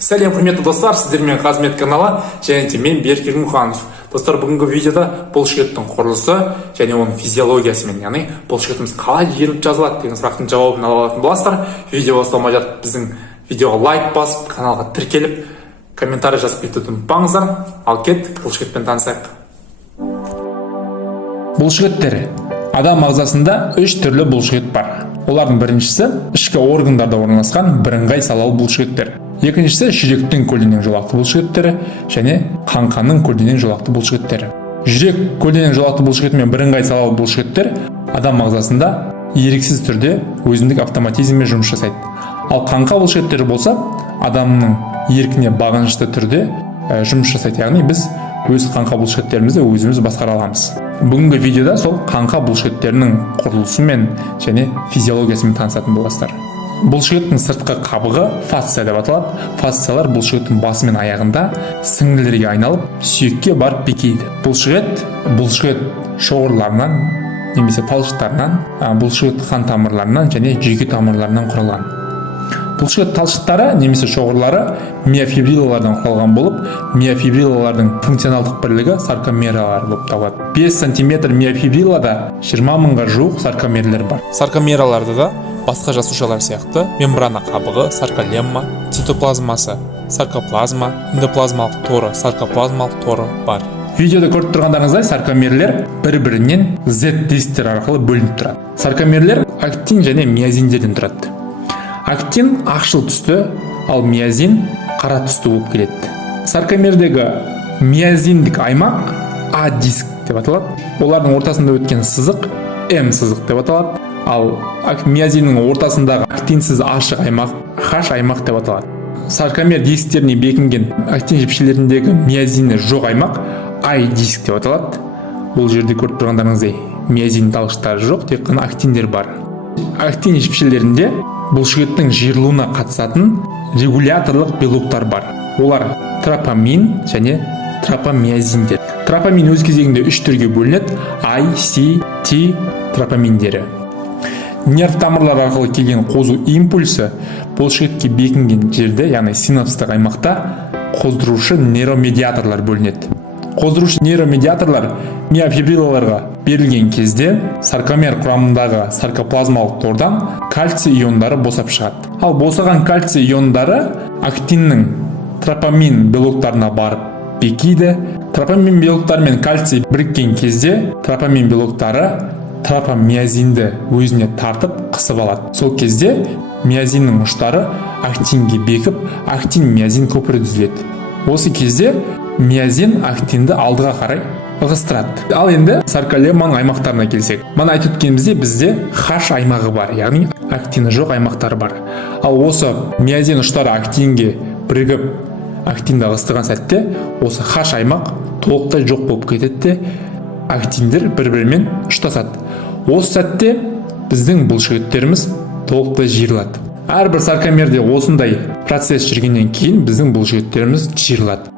Сәлем құрметті достар, сіздермен Қазмет каналы және мен Берік Ермұханов. Достар, бүгінгі видеода бұлшықеттің құрылысы және оның физиологиясымен, яғни бұлшықетіміз қалай еріп жазылады деген сұрақтың жауабын ала алатын боласыздар. Видео басталмай жатып біздің видеоға лайк басып, каналға тіркеліп, комментарий жазып кетуді ұмытпаңыздар. Ал кеттік, бұлшықетпен танысайық. Бұлшықеттер. Адам ағзасында 3 түрлі бұлшықет бар. Олардың біріншісі ішкі органдарда орналасқан бірыңғай салалы бұлшықеттер. Екіншісі жүректің көлденең жолақты бұлшықеттері және қаңқаның көлденең жолақты бұлшықеттері. Жүрек көлденең жолақты бұлшықеті мен бірыңғай салалы бұлшықеттер адам ағзасында еріксіз түрде өзіндік автоматизммен жұмыс жасайды. Ал қаңқа бұлшықеттері болса, адамның еркіне бағынышты түрде жұмыс жасайды. Яғни біз өз қаңқа бұлшықеттерімізді өзіміз басқара аламыз. Бүгінгі видеода сол қаңқа бұлшықеттерінің құрылысымен және физиологиясымен танысатын боласыздар. Бұлшықеттің сыртқы қабығы фасция деп аталады. Фасциялар бұлшықеттің басы мен аяғында сіңілерге айналып, сүйекке барып бекиді. Бұлшықет шоғырларынан немесе талшықтарынан, бұлшықет қан тамырларынан және жүйке тамырларынан құралған. Бұлшықет талшықтары немесе шоғырлары миофибрилалардан құралған болып, миофибрилалардың функционалдық бірлігі саркомералар болып табылады. 5 см миофибрилада 20 мыңға жуық саркомерлер бар. Саркомераларда да басқа жасушалар сияқты мембрана қабығы, сарколемма, цитоплазмасы, саркоплазма, эндоплазмалық торы, саркоплазмалық торы бар. Видеода көріп тұрғандарыңыздай саркомерлер бір-бірінен Z-дисктер арқылы бөлініп тұрады. Саркомерлер актин және миозиндерден тұрады. Актин ақшыл түсті, ал миозин қара түсті болып келеді. Саркомердегі миозиндік аймақ А-диск деп аталады. Олардың ортасында өткен сызық М-сызық деп аталады. Ал миозиннің ортасындағы актинсіз ашық аймақ H-аймақ деп аталады. Саркомер дисктеріне бекінген актин жіпшелеріндегі миозині жоқ аймақ I-диск деп аталады. Бұл жерде көріп тұрғандарыңыздай миозин талшықтары жоқ, тек қана актиндер бар. Актин жіпшелерінде бұлшықеттің жиырылуына қатысатын регуляторлық белоктар бар. Олар тропамин және тропомиозиндер. Тропамин өз кезегінде 3 түрге бөлінеді: I, C, T тропаминдері. Нерв тамырлар арқылы келген қозу импульсы бұлшықетке бекінген жерде, яғни синапстық аймақта қоздырушы нейромедиаторлар бөлінеді. Қоздырушы нейромедиаторлар миофибрилаларға берілген кезде саркомер құрамындағы саркоплазмалық тордан кальций иондары босап шығады. Ал босаған кальций иондары актиннің тропамин белоктарына барып бекиді. Тропамин белоктары мен кальций біріккен кезде тропамин белоктары тропомиозинді өзіне тартып қысып алады. Сол кезде миозиннің ұштары актинге бекіп, актин-миозин көпірі түзіледі. Осы кезде миозин актинді алдыға қарай ығыстырады. Ал енді сарколемманың аймақтарына келсек, мана айтып өткенімізде бізде H аймағы бар, яғни актині жоқ аймақтары бар. Ал осы миозин ұштары актинге бірігіп, актинді ығыстырған сәтте осы H аймақ толықтай жоқ болып кетеді, актиндер бір-бірімен ұштасады. Осы сәтте біздің бұлшықеттеріміз толықтай жиырылады. Әрбір саркомерде осындай процесс жүргеннен кейін біздің бұлшықеттеріміз жиырылады.